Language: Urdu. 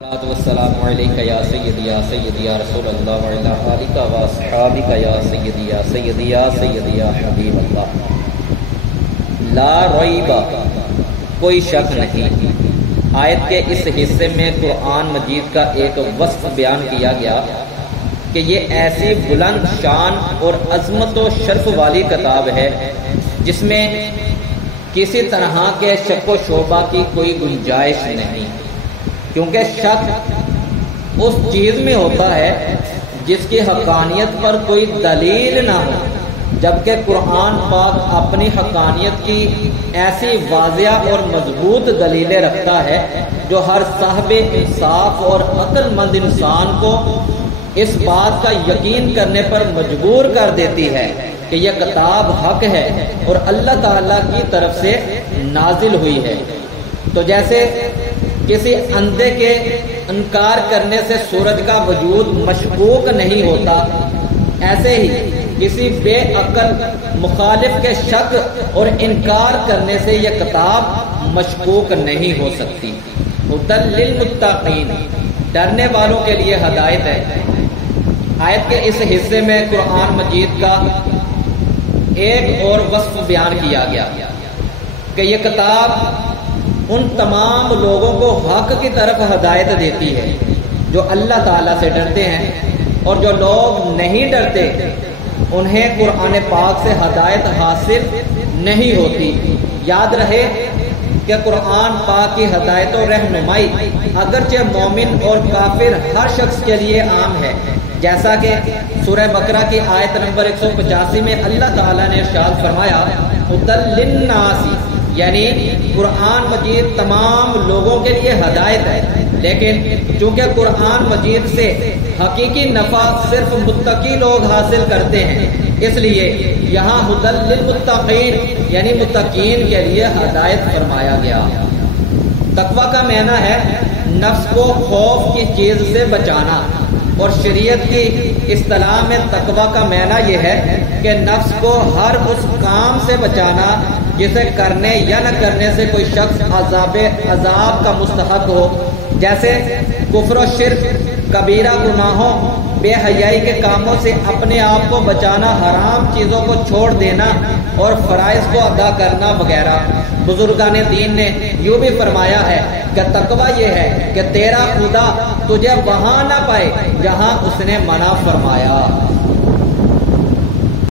والسلام علیکہ یا سیدی یا رسول اللہ وعلی آلکہ و اصحابکہ یا سیدی یا حبیب اللہ۔ لا ریب، کوئی شک نہیں۔ آیت کے اس حصے میں قرآن مجید کا ایک وصف بیان کیا گیا کہ یہ ایسی بلند شان اور عظمت و شرف والی کتاب ہے جس میں کسی طرح کے شک و شبہ کی کوئی گنجائش نہیں، کیونکہ شک اس چیز میں ہوتا ہے جس کی حقانیت پر کوئی دلیل نہ ہو، جبکہ قرآن پاک اپنی حقانیت کی ایسی واضح اور مضبوط دلیلیں رکھتا ہے جو ہر صاحب انصاف اور عقل مند انسان کو اس بات کا یقین کرنے پر مجبور کر دیتی ہے کہ یہ کتاب حق ہے اور اللہ تعالیٰ کی طرف سے نازل ہوئی ہے۔ تو جیسے کسی اندھے کے انکار کرنے سے سورج کا وجود مشکوک نہیں ہوتا، ایسے ہی کسی بے عقل مخالف کے شک اور انکار کرنے سے یہ کتاب مشکوک نہیں ہو سکتی۔ ہدی للمتقین، ڈرنے والوں کے لیے ہدایت ہے۔ آیت کے اس حصے میں قرآن مجید کا ایک اور وصف بیان کیا گیا کہ یہ کتاب ان تمام لوگوں کو حق کی طرف ہدایت دیتی ہے جو اللہ تعالیٰ سے ڈرتے ہیں، اور جو لوگ نہیں ڈرتے انہیں قرآن پاک سے ہدایت حاصل نہیں ہوتی۔ یاد رہے کہ قرآن پاک کی ہدایت و رہنمائی اگرچہ مومن اور کافر ہر شخص کے لیے عام ہے، جیسا کہ سورہ بقرہ کی آیت نمبر 185 میں اللہ تعالیٰ نے ارشاد فرمایا ہدی للناس، یعنی قرآن مجید تمام لوگوں کے لیے ہدایت ہے، لیکن چونکہ قرآن مجید سے حقیقی نفع صرف متقی لوگ حاصل کرتے ہیں، اس لیے یہاں ہدی للمتقین یعنی متقین کے لیے ہدایت فرمایا گیا۔ تقویٰ کا معنی ہے نفس کو خوف کی چیز سے بچانا، اور شریعت کی اصطلاح میں تقویٰ کا معنی یہ ہے کہ نفس کو ہر اس کام سے بچانا جسے کرنے یا نہ کرنے سے کوئی شخص عذاب کا مستحق ہو، جیسے کفر و شرک، کبیرہ گناہوں، بے حیائی کے کاموں سے اپنے آپ کو بچانا، حرام چیزوں کو چھوڑ دینا اور فرائض کو ادا کرنا وغیرہ۔ بزرگان دین نے یوں بھی فرمایا ہے کہ تقویٰ یہ ہے کہ تیرا خدا تجھے وہاں نہ پائے جہاں اس نے منع فرمایا۔